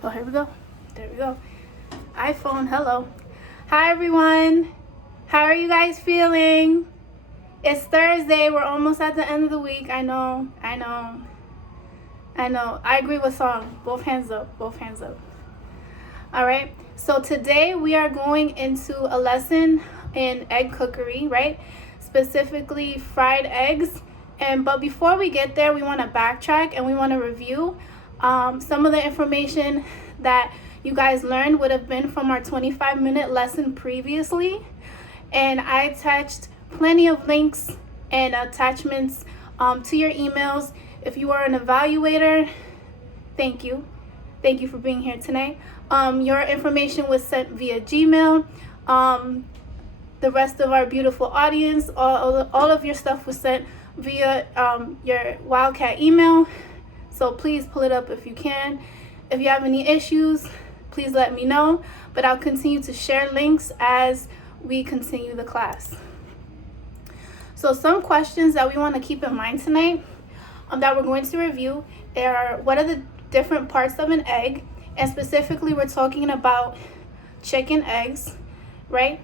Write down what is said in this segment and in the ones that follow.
Oh, here we go. There we go. iPhone, hello. Hi, everyone. How are you guys feeling? It's Thursday. We're almost at the end of the week. I know. I agree with Song. Both hands up. All right. So today we are going into a lesson in egg cookery, right? Specifically fried eggs. But before we get there, we want to backtrack and we want to review some of the information that you guys learned would have been from our 25-minute lesson previously. And I attached plenty of links and attachments to your emails. If you are an evaluator, thank you. Thank you for being here tonight. Your information was sent via Gmail. The rest of our beautiful audience, all of your stuff was sent via your Wildcat email. So please pull it up if you can. If you have any issues, please let me know. But I'll continue to share links as we continue the class. So some questions that we want to keep in mind tonight that we're going to review are, what are the different parts of an egg? And specifically, we're talking about chicken eggs, right?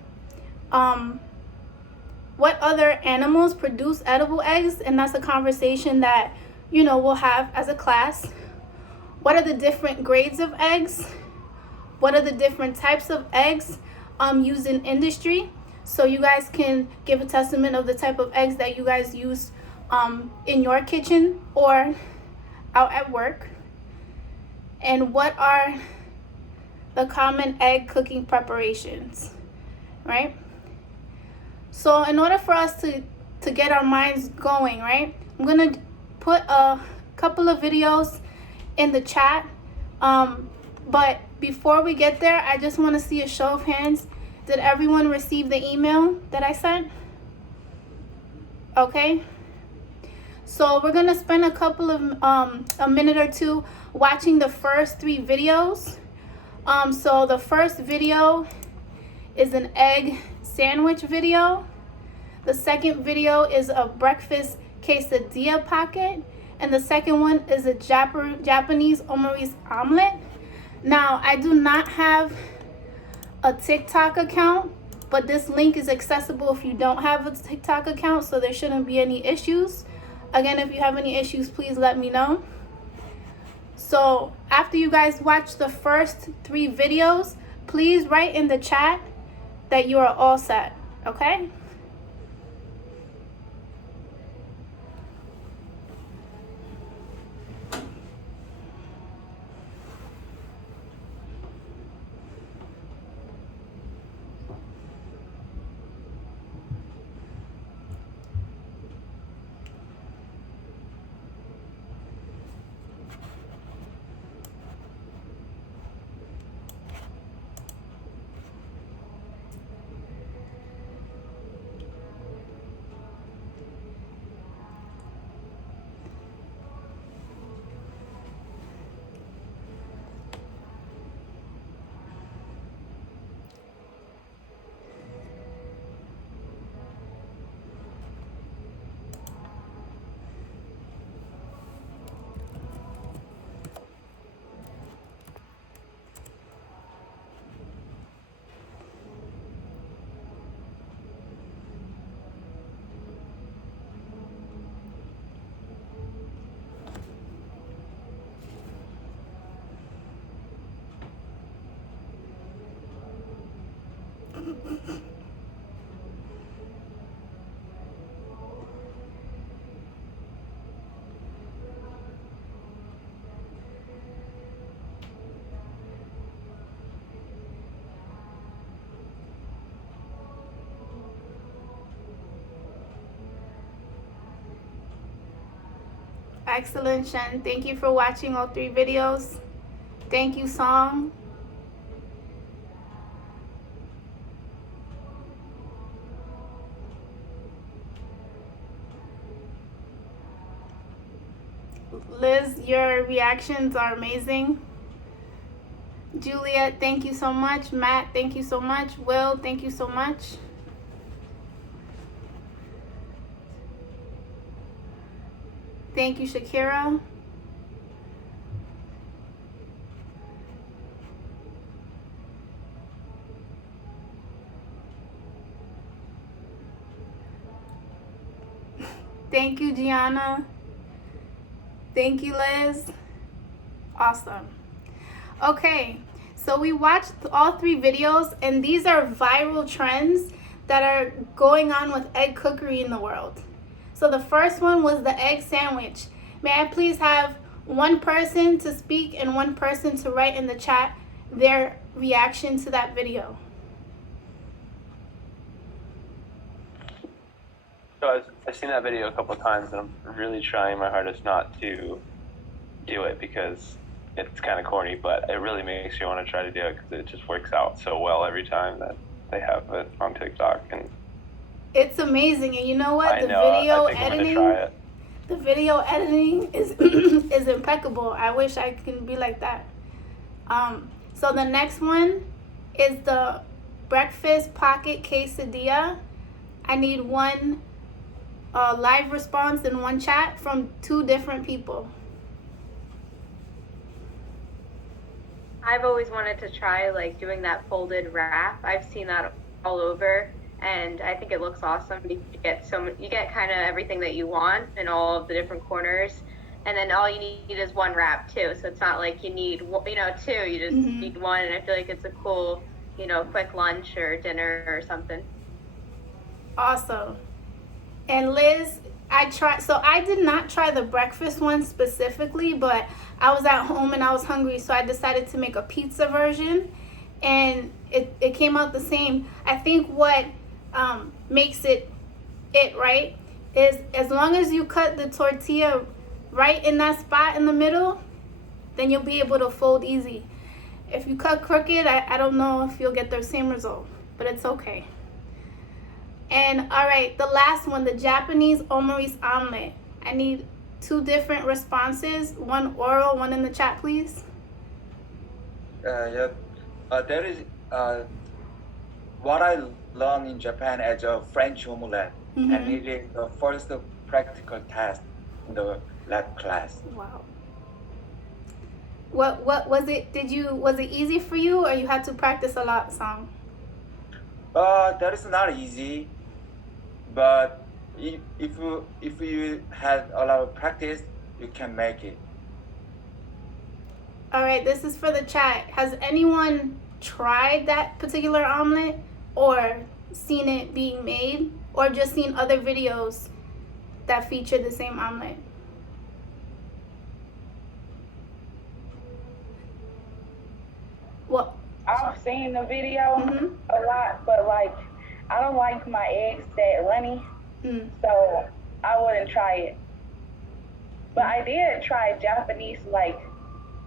What other animals produce edible eggs? And that's a conversation that, we'll have as a class. What are the different grades of eggs? What are the different types of eggs used in industry? So you guys can give a testament of the type of eggs that you guys use in your kitchen or out at work. And what are the common egg cooking preparations, right? So in order for us to get our minds going, right, I'm going to put a couple of videos in the chat. But before we get there, I just want to see a show of hands. Did everyone receive the email that I sent? Okay. So we're going to spend a minute or two watching the first 3 videos. So the first video is an egg sandwich video. The second video is a breakfast quesadilla pocket. And the second one is a Japanese omurice omelet. Now, I do not have a TikTok account, but this link is accessible if you don't have a TikTok account, so there shouldn't be any issues. Again, if you have any issues, please let me know. So after you guys watch the first 3 videos, please write in the chat that you are all set, okay? Excellent, Shen. Thank you for watching all 3 videos. Thank you, Song. Liz, your reactions are amazing. Juliet, thank you so much. Matt, thank you so much. Will, thank you so much. Thank you, Shakira. Thank you, Gianna. Thank you, Liz. Awesome. Okay, so we watched all 3 videos, and these are viral trends that are going on with egg cookery in the world. So the first one was the egg sandwich. May I please have one person to speak and one person to write in the chat their reaction to that video? So I've seen that video a couple of times, and I'm really trying my hardest not to do it because it's kind of corny, but it really makes you want to try to do it because it just works out so well every time that they have it on TikTok. And it's amazing, and you know what? I think I'm gonna try it. The video editing is is impeccable. I wish I can be like that. So the next one is the breakfast pocket quesadilla. I need one live response in one chat from 2 different people. I've always wanted to try like doing that folded wrap. I've seen that all over, and I think it looks awesome. You get kind of everything that you want in all of the different corners, and then all you need is one wrap too. So it's not like you need 2. You just need one, and I feel like it's a cool, quick lunch or dinner or something. Awesome. And Liz, I did not try the breakfast one specifically, but I was at home and I was hungry, so I decided to make a pizza version, and it came out the same. I think what makes it right is as long as you cut the tortilla right in that spot in the middle, then you'll be able to fold easy. If you cut crooked, I don't know if you'll get the same result, but it's okay. And all right, the last one, the Japanese omurice omelet. I need 2 different responses, one oral, one in the chat, please. Yeah, there is what I learned in Japan as a French omelette, and it is the first practical test in the lab class. Wow. What was it? Was it easy for you, or you had to practice a lot, Song? That is not easy, but if you had a lot of practice, you can make it. All right, this is for the chat. Has anyone tried that particular omelet, or seen it being made, or just seen other videos that feature the same omelet? What? I've seen the video a lot, but like I don't like my eggs that runny, so I wouldn't try it. But I did try Japanese, like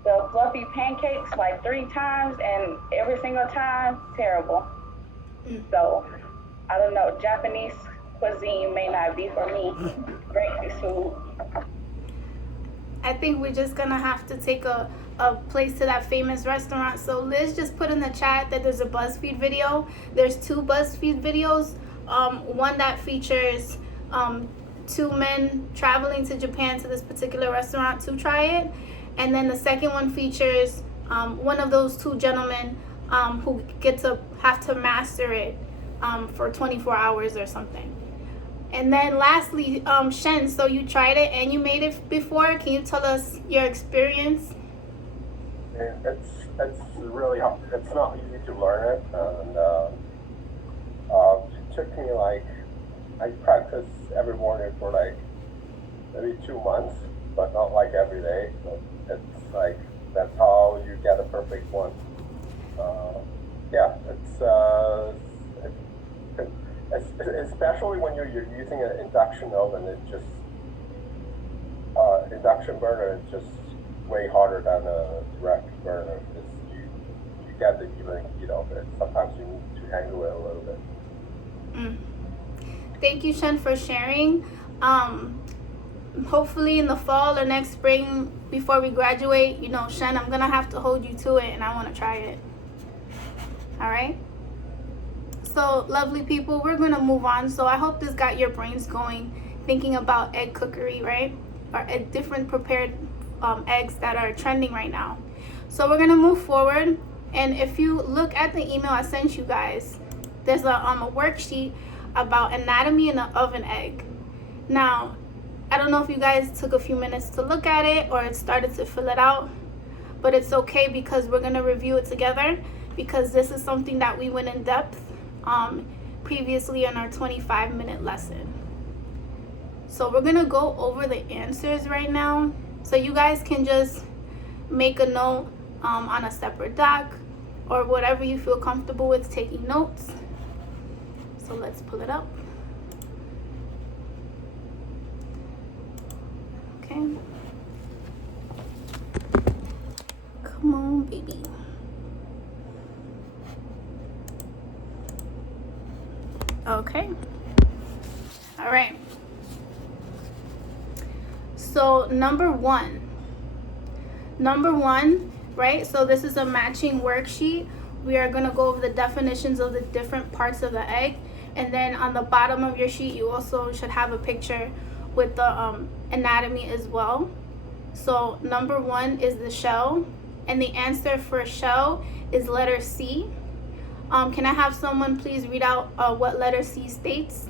the fluffy pancakes, like 3 times, and every single time terrible. So I don't know. Japanese cuisine may not be for me. Breakfast food. I think we're just gonna have to take a place to that famous restaurant. So Liz just put in the chat that there's a BuzzFeed video. There's 2 BuzzFeed videos. One that features 2 men traveling to Japan to this particular restaurant to try it, and then the second one features one of those 2 gentlemen who get to have to master it for 24 hours or something. And then lastly, Shen, so you tried it and you made it before. Can you tell us your experience? It's really hard. It's not easy to learn it, and it took me I practiced every morning for maybe 2 months, but not like every day. So it's like that's how you get a perfect one. It's especially when you're using an induction oven. It just induction burner is just way harder than a direct burner because you get the even heat of it. Sometimes you need to handle it a little bit. Thank you, Shen, for sharing. Hopefully in the fall or next spring before we graduate, Shen, I'm gonna have to hold you to it and I want to try it. All right? So lovely people, we're gonna move on. So I hope this got your brains going thinking about egg cookery, right? Or different prepared eggs that are trending right now. So we're gonna move forward, and if you look at the email I sent you guys, there's a worksheet about anatomy in an oven egg. Now, I don't know if you guys took a few minutes to look at it or started to fill it out, but it's okay because we're going to review it together, because this is something that we went in depth previously in our 25-minute lesson. So we're going to go over the answers right now, so you guys can just make a note on a separate doc or whatever you feel comfortable with taking notes. So let's pull it up. Okay. Come on, baby. Okay. All right. So number one, right? So this is a matching worksheet. We are going to go over the definitions of the different parts of the egg. And then on the bottom of your sheet, you also should have a picture with the anatomy as well. So number one is the shell. And the answer for shell is letter C. Can I have someone please read out what letter C states?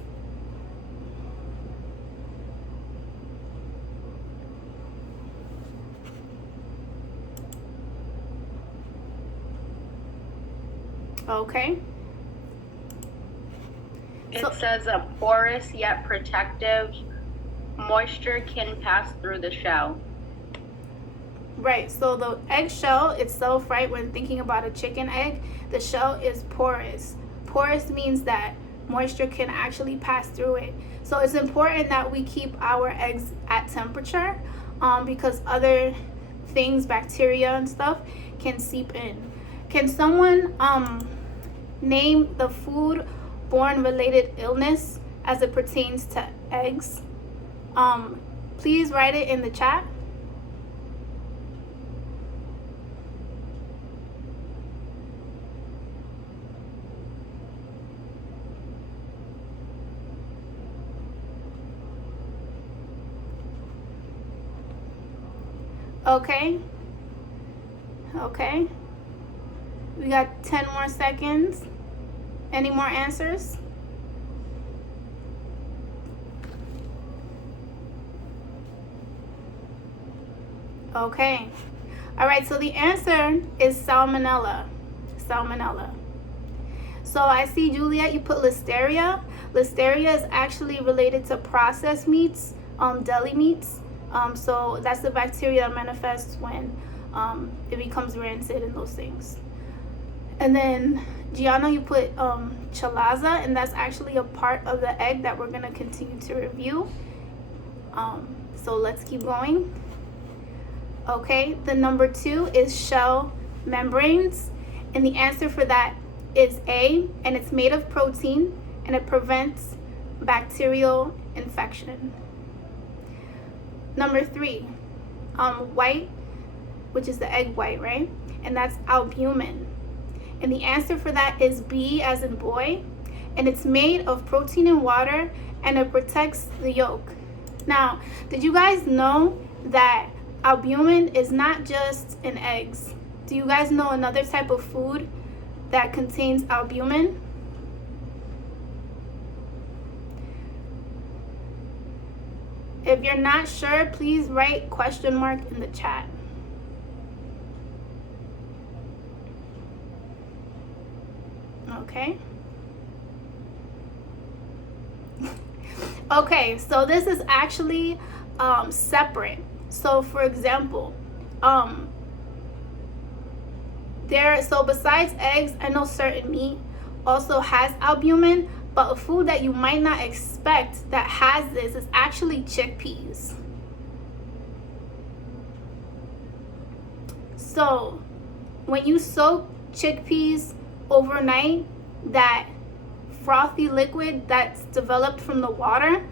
Okay. It says a porous yet protective. Moisture can pass through the shell. Right, so the egg shell itself, right, when thinking about a chicken egg, the shell is porous. Porous means that moisture can actually pass through it. So it's important that we keep our eggs at temperature because other things, bacteria and stuff, can seep in. Can someone name the food-borne related illness as it pertains to eggs? Please write it in the chat. Okay. We got 10 more seconds. Any more answers? Okay. All right, so the answer is salmonella. So I see, Juliet, you put listeria. Listeria is actually related to processed meats, deli meats. So that's the bacteria that manifests when it becomes rancid and those things. And then Gianna, you put chalaza, and that's actually a part of the egg that we're going to continue to review. So let's keep going. Okay, the number 2 is shell membranes, and the answer for that is A, and it's made of protein, and it prevents bacterial infection. Number 3, white, which is the egg white, right? And that's albumin. And the answer for that is B as in boy, and it's made of protein and water, and it protects the yolk. Now, did you guys know that albumin is not just in eggs? Do you guys know another type of food that contains albumin? If you're not sure, please write question mark in the chat. Okay. Okay, so this is actually separate. So for example, so besides eggs, I know certain meat also has albumin, but a food that you might not expect that has this is actually chickpeas. So when you soak chickpeas overnight, that frothy liquid that's developed from the water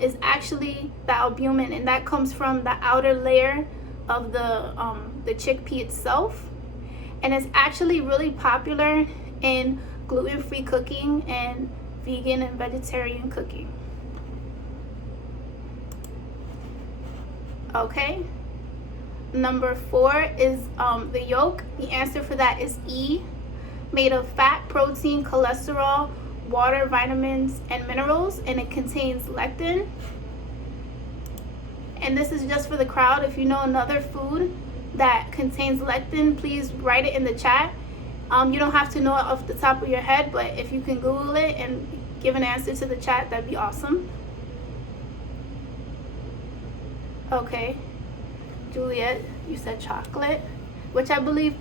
is actually the albumin, and that comes from the outer layer of the chickpea itself, and it's actually really popular in gluten-free cooking and vegan and vegetarian cooking. Okay, number 4 is the yolk. The answer for that is E, made of fat, protein, cholesterol, water, vitamins, and minerals, and it contains lectin. And this is just for the crowd. If you know another food that contains lectin, please write it in the chat. You don't have to know it off the top of your head, but if you can Google it and give an answer to the chat, that'd be awesome. Okay, Juliet, you said chocolate, which I believe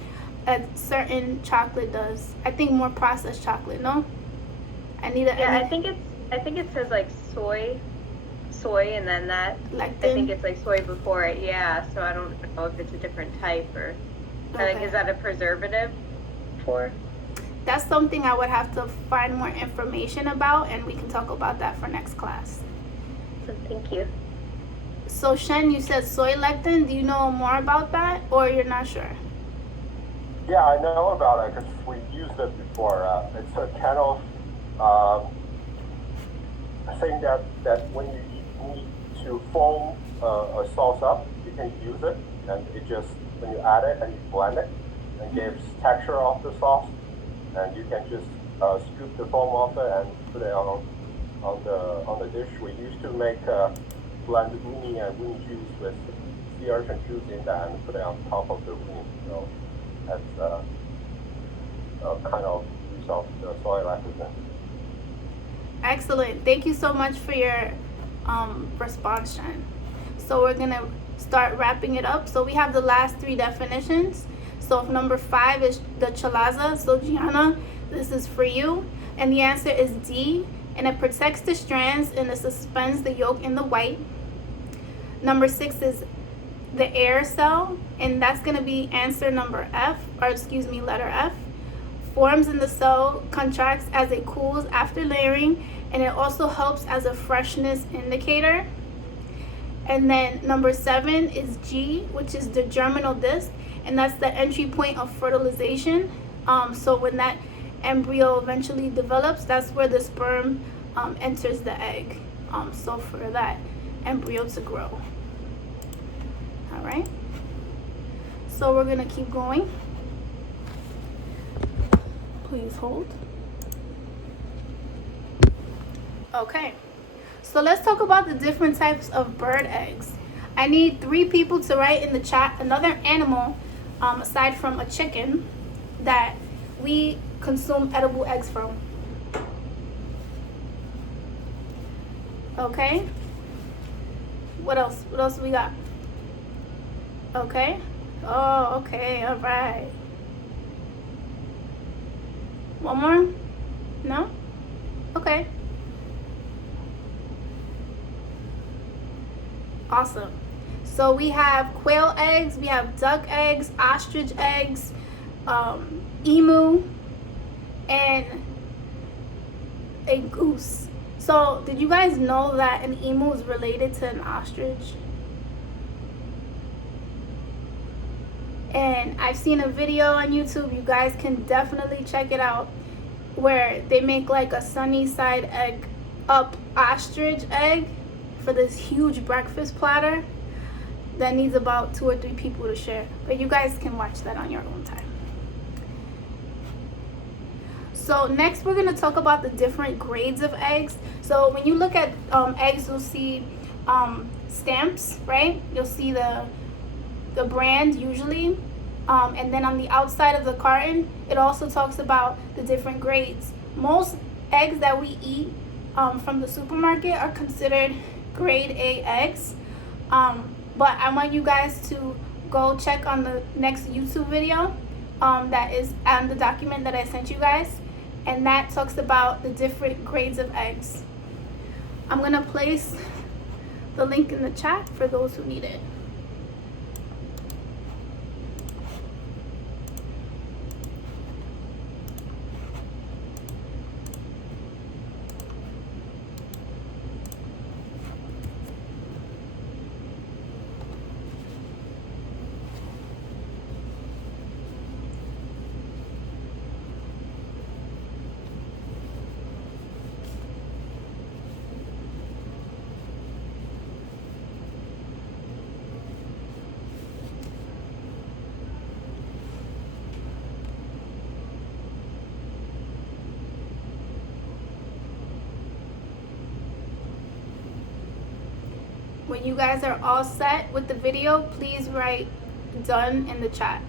a certain chocolate does. I think more processed chocolate, no? I think it says like soy, and then that lectin. I think it's like soy before it. Yeah, so I don't know if it's a different type or like, is that a preservative for? That's something I would have to find more information about, and we can talk about that for next class. So thank you. So Shen, you said soy lectin. Do you know more about that, or you're not sure? Yeah, I know about it because we used it before. It's a kind of thing that when you need to foam a sauce up, you can use it, and it just, when you add it and you blend it, it gives texture of the sauce, and you can just scoop the foam off it and put it on the dish. We used to make blended uni and uni juice with sea urchin juice in that and put it on top of the uni. So that's a kind of use of the soy lecithin. Excellent. Thank you so much for your response, Shen. So we're gonna start wrapping it up. So we have the last 3 definitions. So if number 5 is the chalaza, so Gianna, this is for you. And the answer is D, and it protects the strands and it suspends the yolk in the white. Number 6 is the air cell, and that's gonna be answer number F, or excuse me, letter F. Forms in the cell, contracts as it cools after layering, and it also helps as a freshness indicator. And then number 7 is G, which is the germinal disc, and that's the entry point of fertilization. So when that embryo eventually develops, that's where the sperm enters the egg. So for that embryo to grow. All right. So we're gonna keep going. Please hold. Okay, so let's talk about the different types of bird eggs. I need 3 people to write in the chat another animal aside from a chicken that we consume edible eggs from. Okay, what else we got? Okay, oh, okay, all right. One more? No? Okay. Awesome. So we have quail eggs, we have duck eggs, ostrich eggs, emu, and a goose. So did you guys know that an emu is related to an ostrich? And I've seen a video on YouTube, you guys can definitely check it out, where they make like a sunny side egg up ostrich egg for this huge breakfast platter that needs about 2 or 3 people to share. But you guys can watch that on your own time. So next we're going to talk about the different grades of eggs. So when you look at eggs, you'll see stamps, right? You'll see the brand usually, and then on the outside of the carton it also talks about the different grades. Most eggs that we eat from the supermarket are considered grade A eggs, but I want you guys to go check on the next YouTube video that is on the document that I sent you guys, and that talks about the different grades of eggs. I'm gonna place the link in the chat for those who need it. when you guys are all set with the video, please write done in the chat.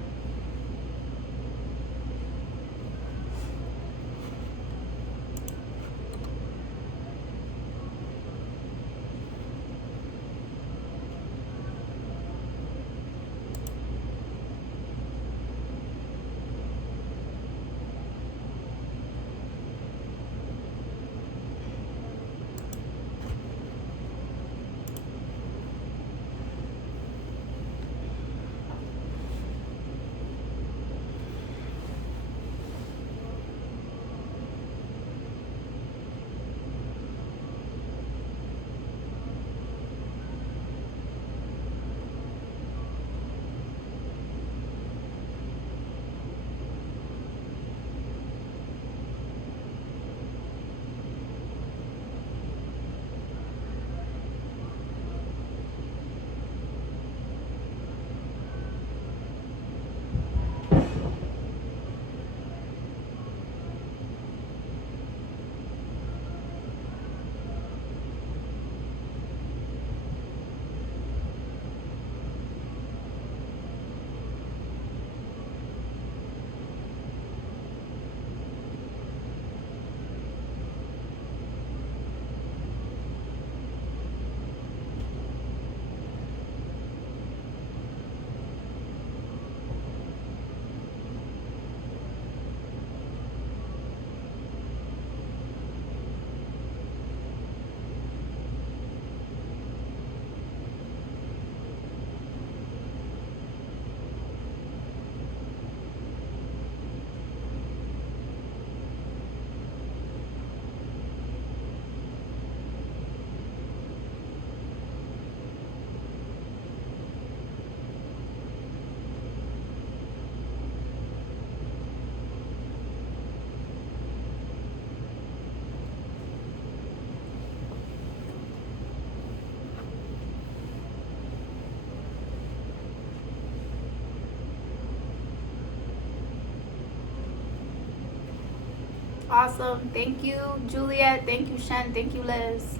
Awesome. Thank you, Juliet. Thank you, Shen. Thank you, Liz.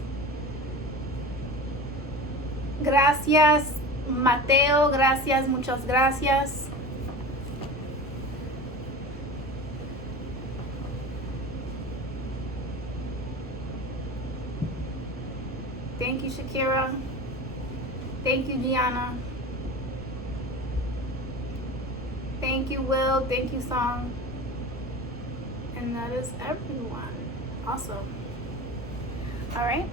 Gracias, Mateo. Gracias. Muchas gracias. Thank you, Shakira. Thank you, Gianna. Thank you, Will. Thank you, Song. And that is everyone. Awesome. All right.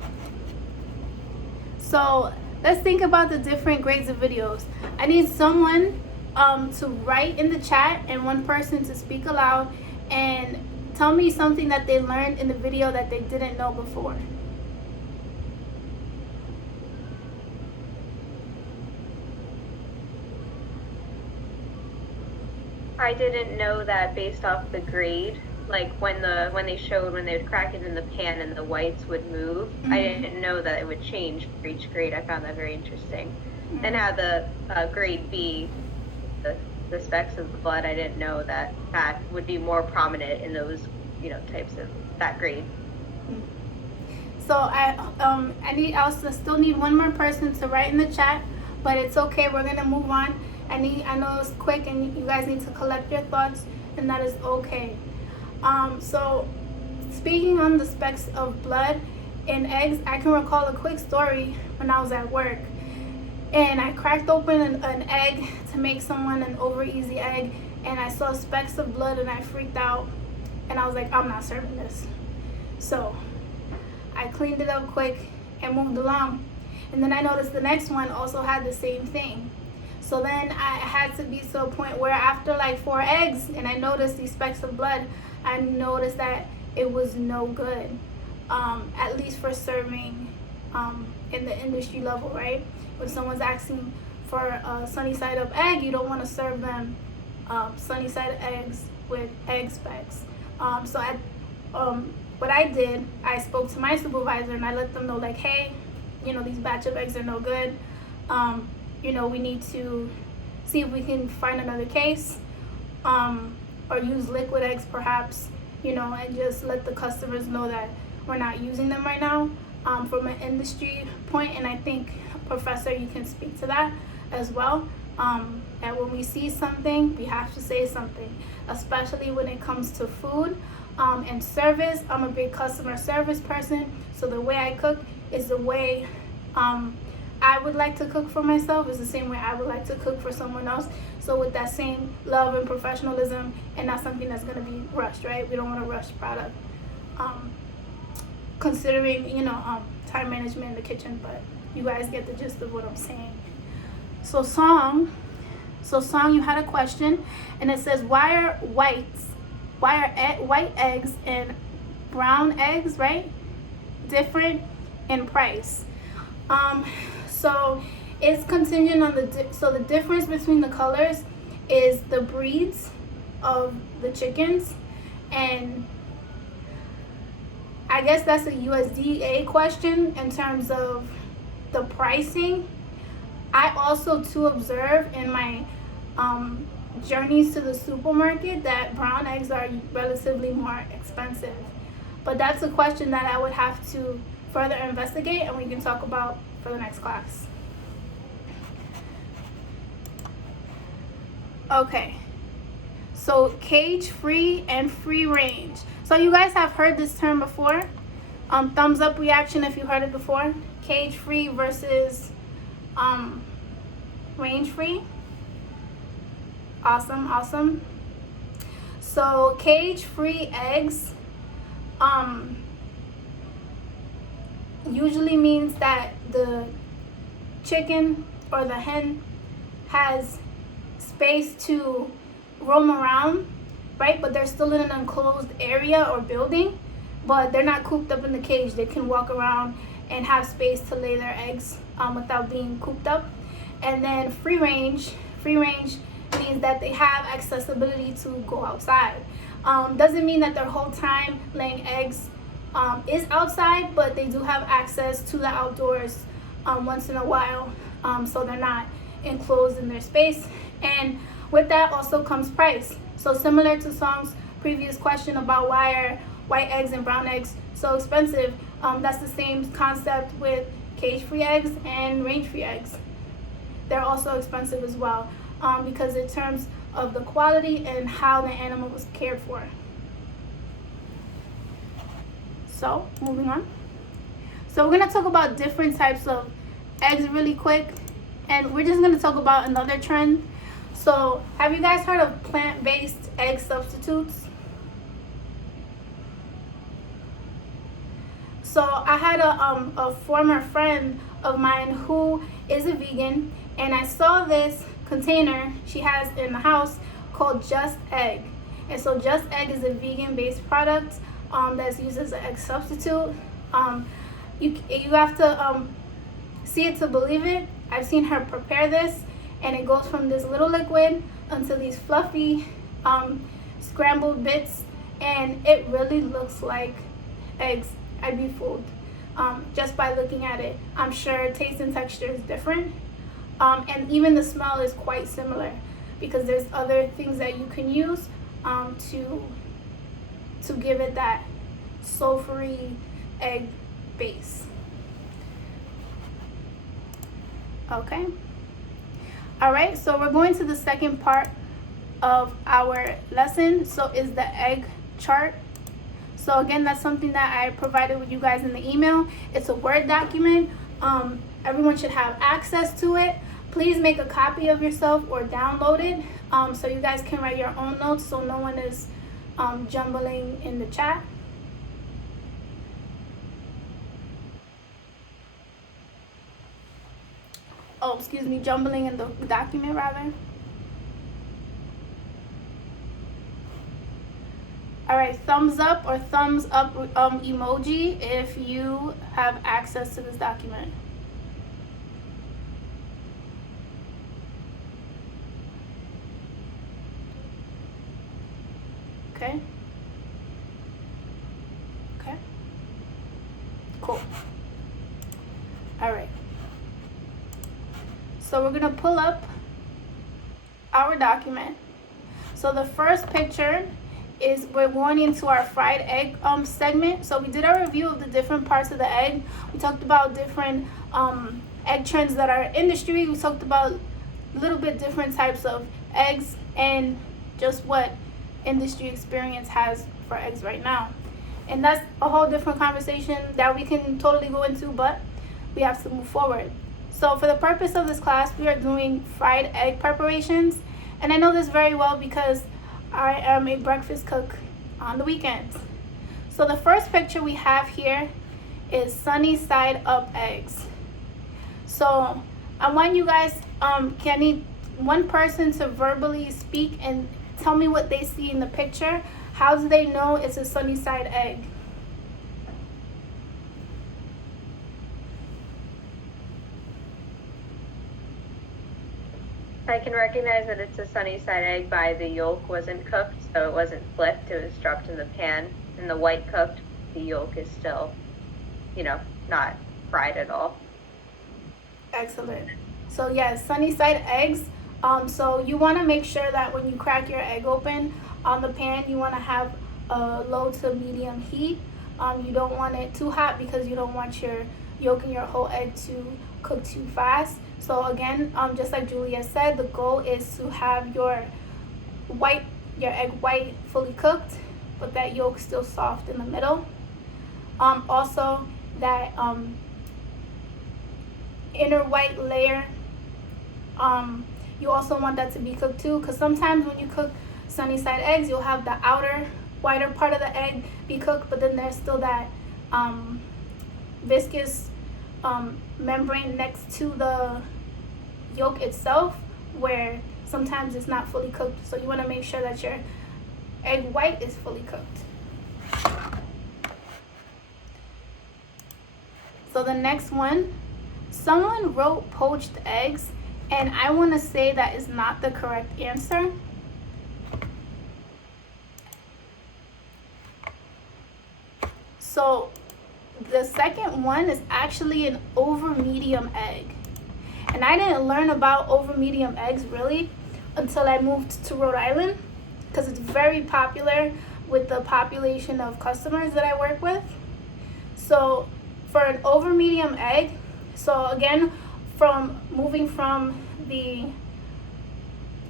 So let's think about the different grades of videos. I need someone to write in the chat and one person to speak aloud and tell me something that they learned in the video that they didn't know before. I didn't know that based off the grade, like when they would crack it in the pan and the whites would move. I didn't know that it would change for each grade. I found that very interesting. And how the grade B, the specks of the blood, I didn't know that would be more prominent in those types of that grade. So I still need one more person to write in the chat, but it's okay. We're gonna move on. I know it's quick and you guys need to collect your thoughts, and that is okay. So speaking on the specks of blood in eggs, I can recall a quick story when I was at work, and I cracked open an egg to make someone an over easy egg, and I saw specks of blood and I freaked out, and I was like, I'm not serving this. So I cleaned it up quick and moved along, and then I noticed the next one also had the same thing. So then I had to be to a point where after like 4 eggs and I noticed these specks of blood, I noticed that it was no good, at least for serving in the industry level, right? When someone's asking for a sunny side up egg, you don't want to serve them sunny side eggs with egg specks. What I did, I spoke to my supervisor and I let them know, like, hey, these batch of eggs are no good. We need to see if we can find another case, or use liquid eggs perhaps, and just let the customers know that we're not using them right now, from an industry point. And I think professor, you can speak to that as well. And when we see something, we have to say something, especially when it comes to food and service. I'm a big customer service person, so the way I cook is the way I would like to cook for myself, is the same way I would like to cook for someone else. So with that same love and professionalism, and not something that's going to be rushed, right? We don't want to rush product. Considering, time management in the kitchen, but you guys get the gist of what I'm saying. So Song, you had a question, and it says, why are white eggs and brown eggs, right, different in price? So it's contingent on the difference between the colors is the breeds of the chickens, and I guess that's a USDA question in terms of the pricing. I also too observe in my journeys to the supermarket that brown eggs are relatively more expensive. But that's a question that I would have to further investigate, and we can talk about for the next class. Okay, so cage free and free range. So you guys have heard this term before. Thumbs up reaction if you heard it before. Cage free versus range free. Awesome. So cage free eggs usually means that the chicken or the hen has space to roam around, right? But they're still in an enclosed area or building, but they're not cooped up in the cage. They can walk around and have space to lay their eggs without being cooped up. And then free range means that they have accessibility to go outside. Doesn't mean that their whole time laying eggs is outside, but they do have access to the outdoors once in a while, so they're not enclosed in their space. And with that also comes price. So similar to Song's previous question about why are white eggs and brown eggs so expensive, that's the same concept with cage-free eggs and range-free eggs. They're also expensive as well, because in terms of the quality and how the animal was cared for. So moving on. So we're gonna talk about different types of eggs really quick, and we're just gonna talk about another trend. So have you guys heard of plant-based egg substitutes? So I had a former friend of mine who is a vegan, and I saw this container she has in the house called Just Egg. And so Just Egg is a vegan-based product that's used as an egg substitute. You have to see it to believe it. I've seen her prepare this, and it goes from this little liquid until these fluffy scrambled bits, and it really looks like eggs. I'd be fooled just by looking at it. I'm sure taste and texture is different, and even the smell is quite similar, because there's other things that you can use to give it that sulfury egg base. Okay. All right, so we're going to the second part of our lesson. So is the egg chart. So again, that's something that I provided with you guys in the email. It's a Word document. Everyone should have access to it. Please make a copy of yourself or download it so you guys can write your own notes, so no one is jumbling in the chat. Jumbling in the document rather. All right, thumbs up or thumbs up emoji if you have access to this document. Okay. Okay. Cool. All right. So we're gonna pull up our document. So the first picture is we're going into our fried egg segment. So we did a review of the different parts of the egg. We talked about different egg trends that are in industry. We talked about a little bit different types of eggs and just what industry experience has for eggs right now. And that's a whole different conversation that we can totally go into, but we have to move forward. So for the purpose of this class, we are doing fried egg preparations. And I know this very well because I am a breakfast cook on the weekends. So the first picture we have here is sunny side up eggs. So I want you guys, can need one person to verbally speak and tell me what they see in the picture. How do they know it's a sunny side egg? I can recognize that it's a sunny side egg by the yolk wasn't cooked, so it wasn't flipped, it was dropped in the pan, and the white cooked, the yolk is still, not fried at all. Excellent. So yes, sunny side eggs. So you want to make sure that when you crack your egg open on the pan, you want to have a low to medium heat. You don't want it too hot because you don't want your yolk and your whole egg to cook too fast. So again, just like Julia said, the goal is to have your egg white fully cooked, but that yolk still soft in the middle. Also, that inner white layer, you also want that to be cooked too, because sometimes when you cook sunny side eggs, you'll have the outer whiter part of the egg be cooked, but then there's still that viscous membrane next to the yolk itself where sometimes it's not fully cooked. So you want to make sure that your egg white is fully cooked. So the next one, someone wrote poached eggs, and I want to say that is not the correct answer. So the second one is actually an over medium egg. And I didn't learn about over medium eggs really until I moved to Rhode Island, because it's very popular with the population of customers that I work with. So for an over medium egg, so again, from moving from the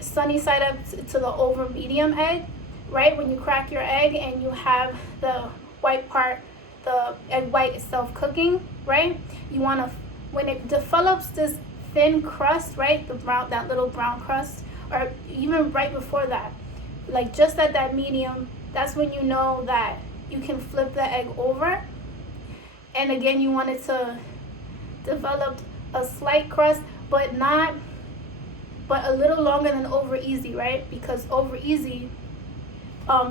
sunny side up to the over medium egg, right? When you crack your egg and you have the white part, the egg white itself cooking, right? You want to, when it develops this thin crust, right? The brown, that little brown crust, or even right before that, like just at that medium, that's when you know that you can flip the egg over. And again, you want it to develop a slight crust, but a little longer than over easy, right? Because over easy,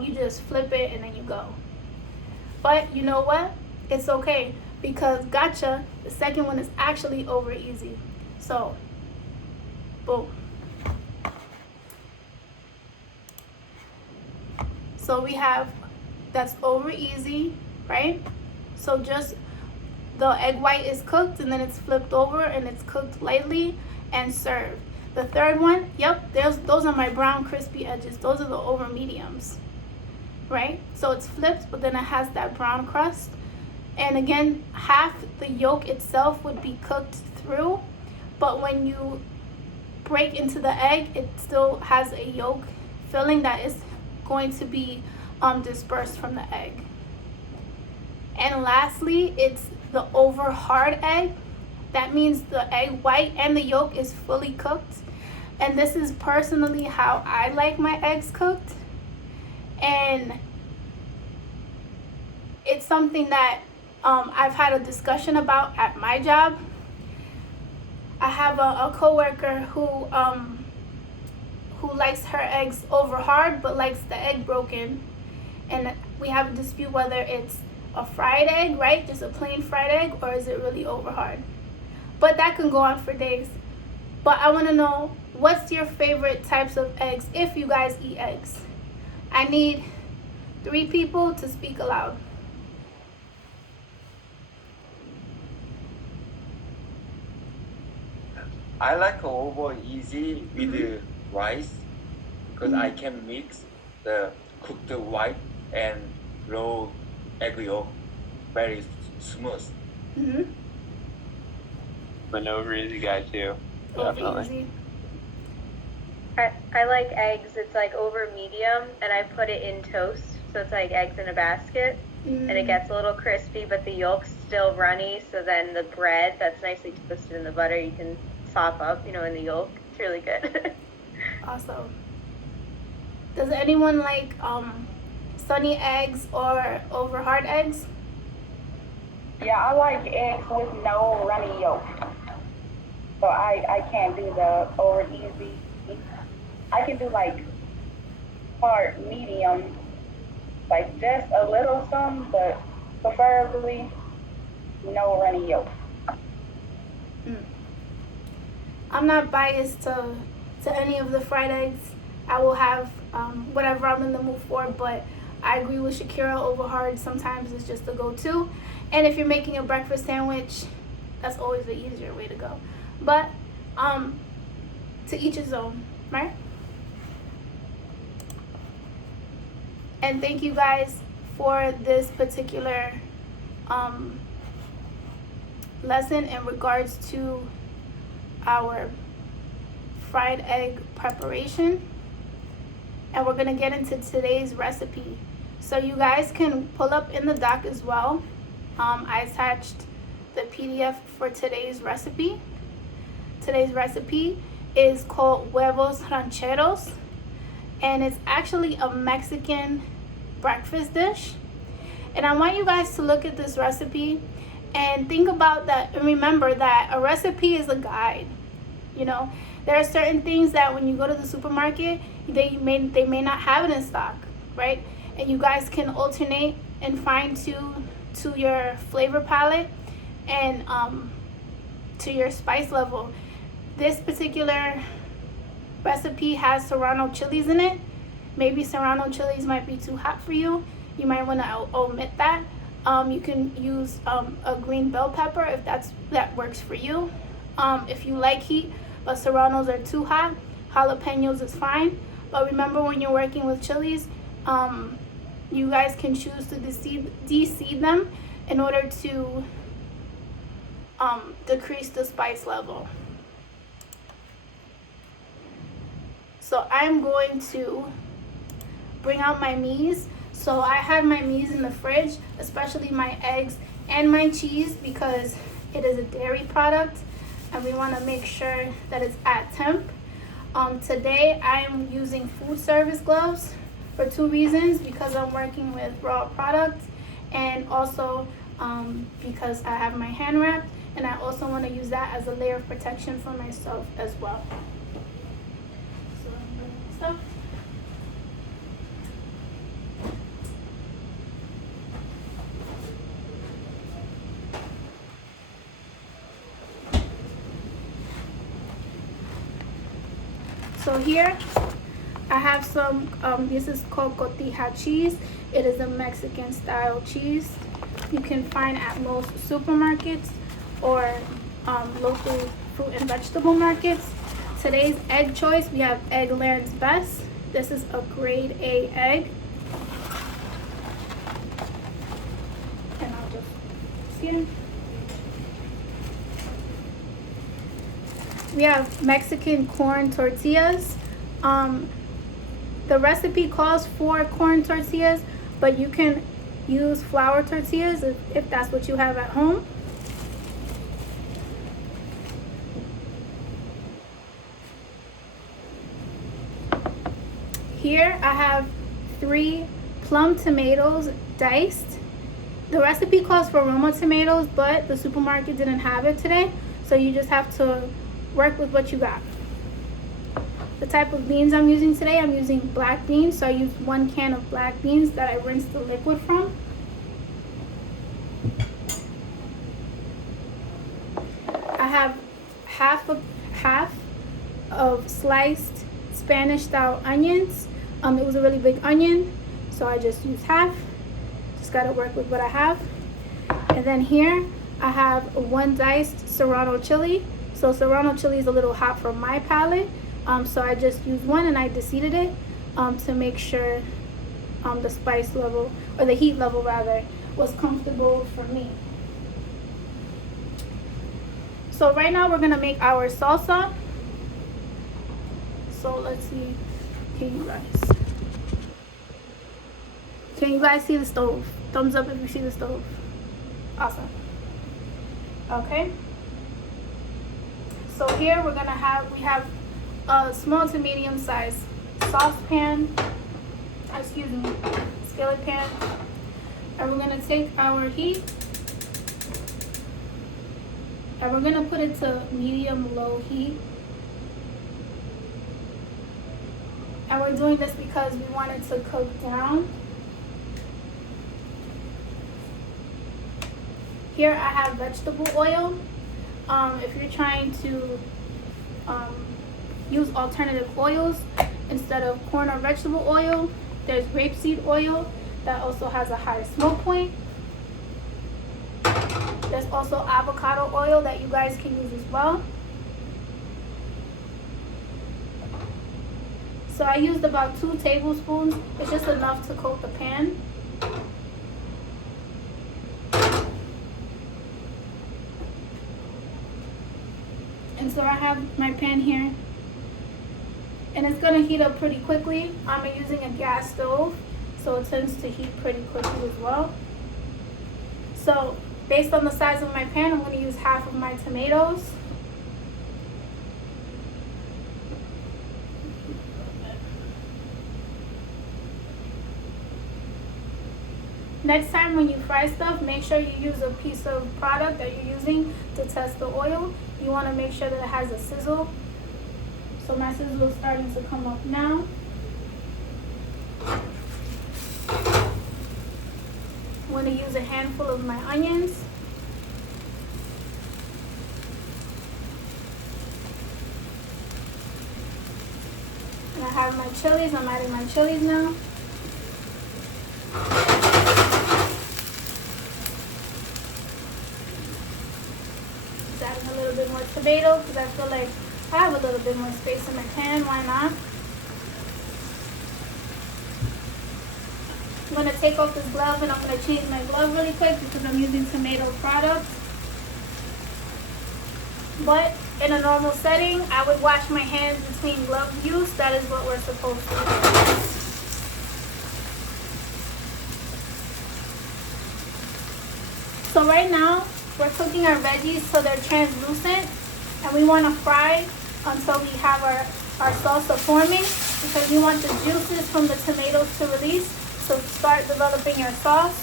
you just flip it and then you go. But you know what? It's okay, because gotcha, the second one is actually over easy. So, boom. So we have, that's over easy, right? So just the egg white is cooked and then it's flipped over and it's cooked lightly and served. The third one, yep, those are my brown crispy edges. Those are the over mediums, right? So it's flipped, but then it has that brown crust. And again, half the yolk itself would be cooked through, but when you break into the egg, it still has a yolk filling that is going to be dispersed from the egg. And lastly, it's the over hard egg. That means the egg white and the yolk is fully cooked. And this is personally how I like my eggs cooked. And it's something that I've had a discussion about at my job. I have a coworker who likes her eggs over hard but likes the egg broken. And we have a dispute whether it's a fried egg, right? Just a plain fried egg, or is it really over hard? But that can go on for days. But I want to know, what's your favorite types of eggs if you guys eat eggs? I need 3 people to speak aloud. I like over easy with the rice because I can mix the cooked white and raw egg yolk very smooth. Mm-hmm. I'm an over easy guy too. Over Definitely. easy. I like eggs. It's like over medium, and I put it in toast, so it's like eggs in a basket, and it gets a little crispy, but the yolk's still runny. So then the bread that's nicely toasted in the butter, you can sop up, in the yolk. It's really good. Awesome. Does anyone like sunny eggs or over hard eggs? Yeah, I like eggs with no runny yolk. So I can't do the over easy. I can do like hard medium, like just a little some, but preferably no runny yolk. I'm not biased to any of the fried eggs. I will have whatever I'm in the mood for, but I agree with Shakira, over hard sometimes is just the go-to. And if you're making a breakfast sandwich, that's always the easier way to go. But to each his own, right? And thank you guys for this particular lesson in regards to our fried egg preparation. And we're gonna get into today's recipe. So you guys can pull up in the doc as well. I attached the PDF for today's recipe. Today's recipe is called huevos rancheros, and it's actually a Mexican breakfast dish. And I want you guys to look at this recipe and think about that, and remember that a recipe is a guide. There are certain things that when you go to the supermarket, they may not have it in stock, right? And you guys can alternate and fine tune to your flavor palette and to your spice level. This particular recipe has serrano chilies in it. Maybe serrano chilies might be too hot for you. You might want to omit that. You can use a green bell pepper if that works for you. If you like heat but serranos are too hot, jalapenos is fine. But remember, when you're working with chilies, you guys can choose to de-seed them in order to decrease the spice level. So I'm going to bring out my meats. So I had my meats in the fridge, especially my eggs and my cheese, because it is a dairy product and we want to make sure that it's at temp. Today I'm using food service gloves for two reasons: because I'm working with raw products, and also because I have my hand wrap, and I also want to use that as a layer of protection for myself as well. So I'm bringing this up. So here I have some, this is called cotija cheese. It is a Mexican style cheese you can find at most supermarkets or local fruit and vegetable markets. Today's egg choice, we have Eggland's Best. This is a grade A egg. And I'll just see it. We have Mexican corn tortillas. The recipe calls for corn tortillas, but you can use flour tortillas if that's what you have at home. Here I have 3 plum tomatoes diced. The recipe calls for Roma tomatoes, but the supermarket didn't have it today, so you just have to work with what you got. The type of beans I'm using today, I'm using black beans, so I use 1 can of black beans that I rinsed the liquid from. I have half of sliced Spanish style onions. It was a really big onion, so I just used half. Just gotta work with what I have. And then here I have 1 diced serrano chili. So serrano chili is a little hot for my palate, so I just used 1 and I de-seeded it to make sure the spice level, or the heat level rather, was comfortable for me. So right now we're gonna make our salsa. So let's see. Can you guys see the stove? Thumbs up if you see the stove. Awesome. Okay. So here we have a small to medium size saucepan. Skillet pan. And we're gonna take our heat and we're gonna put it to medium-low heat. And we're doing this because we want it to cook down. Here I have vegetable oil. If you're trying to use alternative oils instead of corn or vegetable oil, there's rapeseed oil that also has a higher smoke point. There's also avocado oil that you guys can use as well. So I used about 2 tablespoons. It's just enough to coat the pan. And so I have my pan here. And it's gonna heat up pretty quickly. I'm using a gas stove, so it tends to heat pretty quickly as well. So based on the size of my pan, I'm gonna use half of my tomatoes. Next time when you fry stuff, make sure you use a piece of product that you're using to test the oil. You want to make sure that it has a sizzle. So my sizzle is starting to come up now. I'm going to use a handful of my onions. And I have my chilies. I'm adding my chilies now. Adding a little bit more tomato because I feel like I have a little bit more space in my pan. Why not? I'm going to take off this glove and I'm going to change my glove really quick because I'm using tomato products. But in a normal setting, I would wash my hands between glove use. That is what we're supposed to do. So right now, we're cooking our veggies so they're translucent, and we want to fry until we have our salsa forming because we want the juices from the tomatoes to release. So start developing your sauce.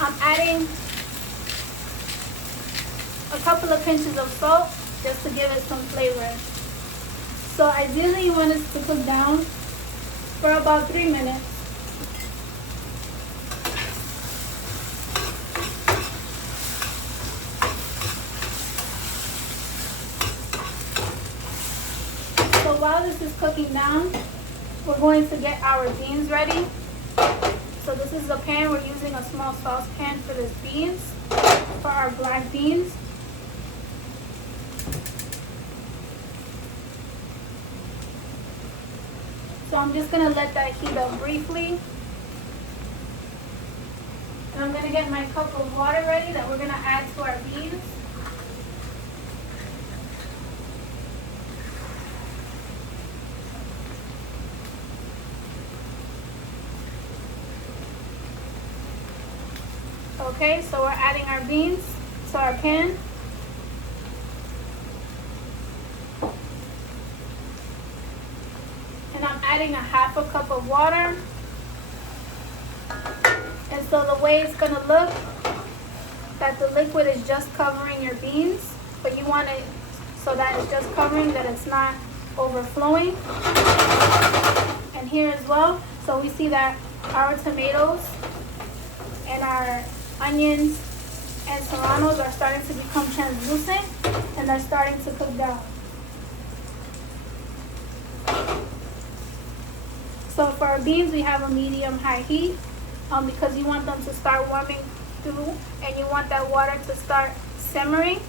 I'm adding a couple of pinches of salt just to give it some flavor. So ideally you want this to cook down for about 3 minutes. So while this is cooking down, we're going to get our beans ready. So this is a pan. We're using a small saucepan for this beans, for our black beans. So I'm just going to let that heat up briefly. And I'm going to get my cup of water ready that we're going to add to our beans. Okay, so we're adding our beans to our pan. And I'm adding a half a cup of water. And so the way it's going to look, that the liquid is just covering your beans, but you want it so that it's just covering, that it's not overflowing. And here as well, so we see that our tomatoes and our onions and serranos are starting to become translucent and they're starting to cook down. So for our beans, we have a medium-high heat because you want them to start warming through and you want that water to start simmering.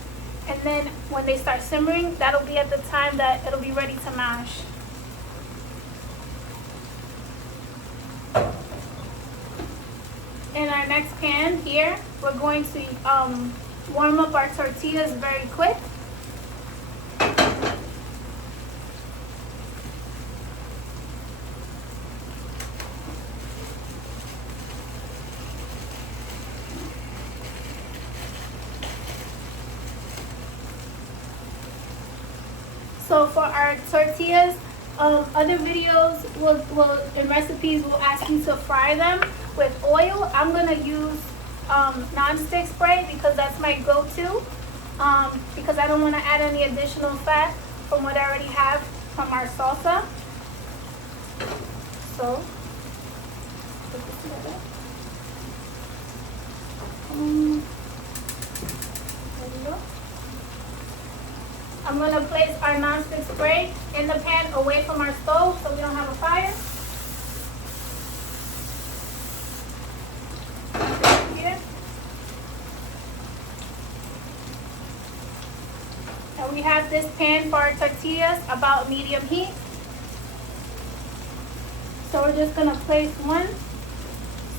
And then when they start simmering, that'll be at the time that it'll be ready to mash. our next pan here, we're going to warm up our tortillas very quick. So for our tortillas, other videos will in recipes will ask you to fry them with oil. I'm gonna use non-stick spray because that's my go-to. Because I don't want to add any additional fat from what I already have from our salsa. So put this together. There we go. I'm gonna place our non-stick spray in the pan away from our stove so we don't have a fire. Here. And we have this pan for our tortillas about medium heat. So we're just gonna place one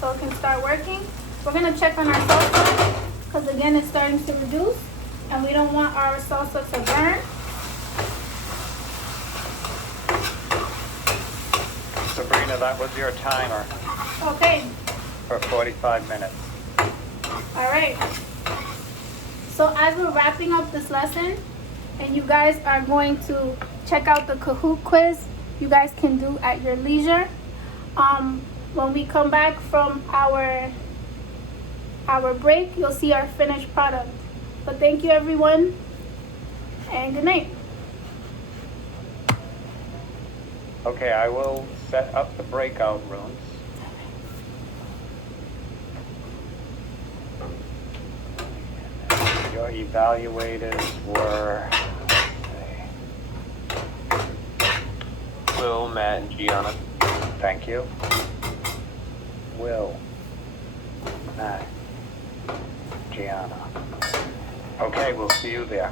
so it can start working. We're gonna check on our salsa because again it's starting to reduce. And we don't want our salsa to burn. Sabrina, that was your timer Okay, for 45 minutes. all right. So as we're wrapping up this lesson, and you guys are going to check out the Kahoot quiz, you guys can do at your leisure. When we come back from our break, you'll see our finished product. But thank you everyone, and good night. Okay, I will set up the breakout rooms. Your evaluators were Will, Matt, and Gianna. thank you. Will, Matt, Gianna. Okay, we'll see you there.